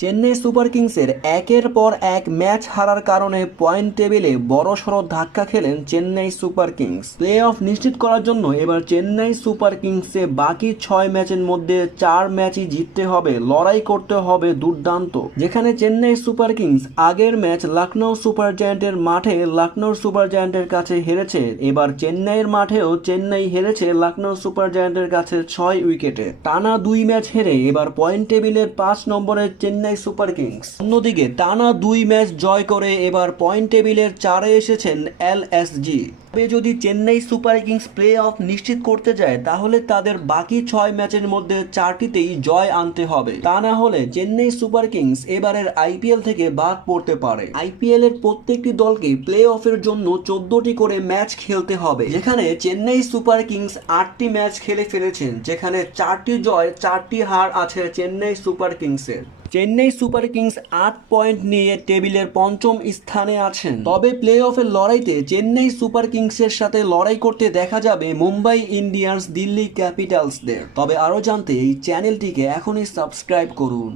Chennai super কিংসের একের পর এক ম্যাচ হারার কারণে পয়েন্ট টেবিলে বড়সড় ধাক্কা খেলেন Chennai Super Kings. Play off নিশ্চিত করার জন্য এবার চেন্নাই সুপার কিংসে বাকি 6 ম্যাচের মধ্যে 4 ম্যাচই জিততে হবে, লড়াই করতে হবে দুর্দান্ত। যেখানে চেন্নাই সুপার কিংস আগের ম্যাচ লখনৌ সুপার জায়ান্টের মাঠে লখনৌ সুপার জায়ান্টের কাছে হেরেছে, এবার চেন্নাইয়ের মাঠেও চেন্নাই হেরেছে লখনৌ সুপার জায়ান্টের কাছে 6 উইকেটে। টানা 2 ম্যাচ হেরে এবার পয়েন্ট টেবিলের 5 নম্বরে চেন্নাই সুপার কিংস। অন্যদিকে টানা 2 ম্যাচ জয় করে এবার পয়েন্ট টেবিলের 4-এ এসেছেন এলএসজি। তবে যদি Chennai Super Kings play off নিশ্চিত করতে যায় তাহলে তাদের বাকি 6 ম্যাচের মধ্যে 4টিতেই জয় আনতে হবে, তা না হলে চেন্নাই সুপার কিংস এবারের আইপিএল থেকে বাদ পড়তে পারে। আইপিএল এর প্রত্যেকটি দলকে প্লে অফের জন্য 14টি করে ম্যাচ খেলতে হবে, যেখানে চেন্নাই সুপার কিংস 8টি ম্যাচ খেলে ফেলেছেন, যেখানে 4টি জয় 4টি হার আছে চেন্নাই সুপার কিংসের। চেন্নাই সুপার কিংস 8 পয়েন্ট নিয়ে টেবিলের 5ম স্থানে আছেন। তবে প্লে অফের লড়াইতে চেন্নাই সুপার কিংসের সাথে লড়াই করতে দেখা যাবে মুম্বাই ইন্ডিয়ান্স, দিল্লি ক্যাপিটালসদের। তবে আরও জানতে এই চ্যানেলটিকে এখনই সাবস্ক্রাইব করুন।